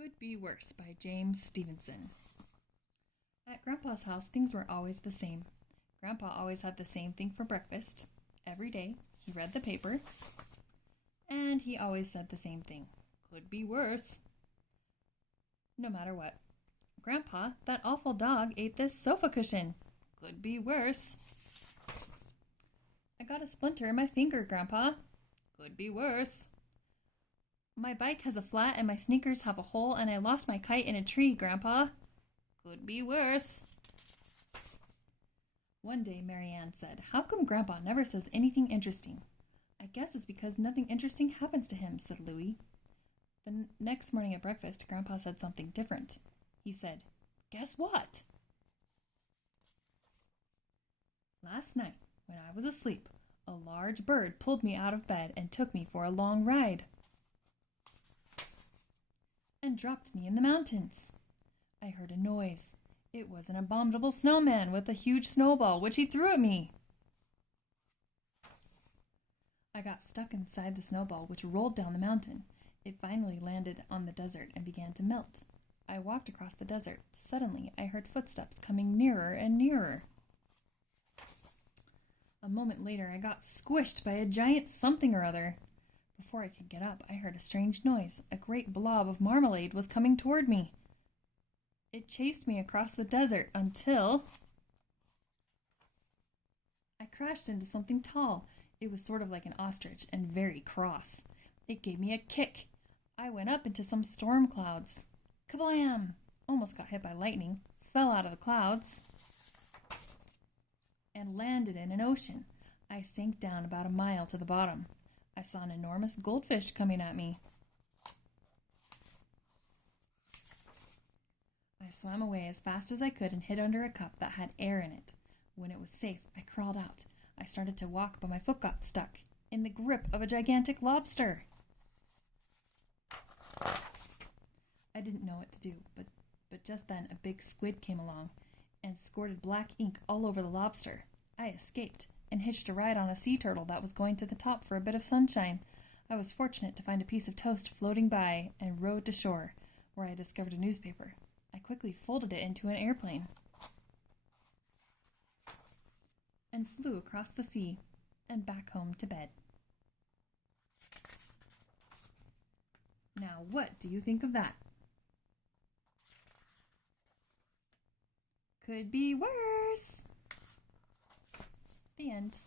Could Be Worse by James Stevenson. At Grandpa's house, things were always the same. Grandpa always had the same thing for breakfast. Every day, he read the paper, and he always said the same thing. Could be worse. No matter what. Grandpa, that awful dog ate this sofa cushion. Could be worse. I got a splinter in my finger, Grandpa. Could be worse. My bike has a flat and my sneakers have a hole and I lost my kite in a tree, Grandpa. Could be worse. One day, Marianne said, "How come Grandpa never says anything interesting?" "I guess it's because nothing interesting happens to him," said Louie. The next morning at breakfast, Grandpa said something different. He said, "Guess what?" "Last night, when I was asleep, a large bird pulled me out of bed and took me for a long ride and dropped me in the mountains. I heard a noise. It was an abominable snowman with a huge snowball, which he threw at me. I got stuck inside the snowball, which rolled down the mountain. It finally landed on the desert and began to melt. I walked across the desert. Suddenly, I heard footsteps coming nearer and nearer. A moment later, I got squished by a giant something or other. Before I could get up, I heard a strange noise. A great blob of marmalade was coming toward me. It chased me across the desert until I crashed into something tall. It was sort of like an ostrich and very cross. It gave me a kick. I went up into some storm clouds. Kablam! Almost got hit by lightning, fell out of the clouds, and landed in an ocean. I sank down about a mile to the bottom. I saw an enormous goldfish coming at me. I swam away as fast as I could and hid under a cup that had air in it. When it was safe, I crawled out. I started to walk, but my foot got stuck in the grip of a gigantic lobster. I didn't know what to do, but just then a big squid came along and squirted black ink all over the lobster. I escaped and hitched a ride on a sea turtle that was going to the top for a bit of sunshine. I was fortunate to find a piece of toast floating by and rowed to shore, where I discovered a newspaper. I quickly folded it into an airplane and flew across the sea and back home to bed. Now, what do you think of that? Could be worse. The end.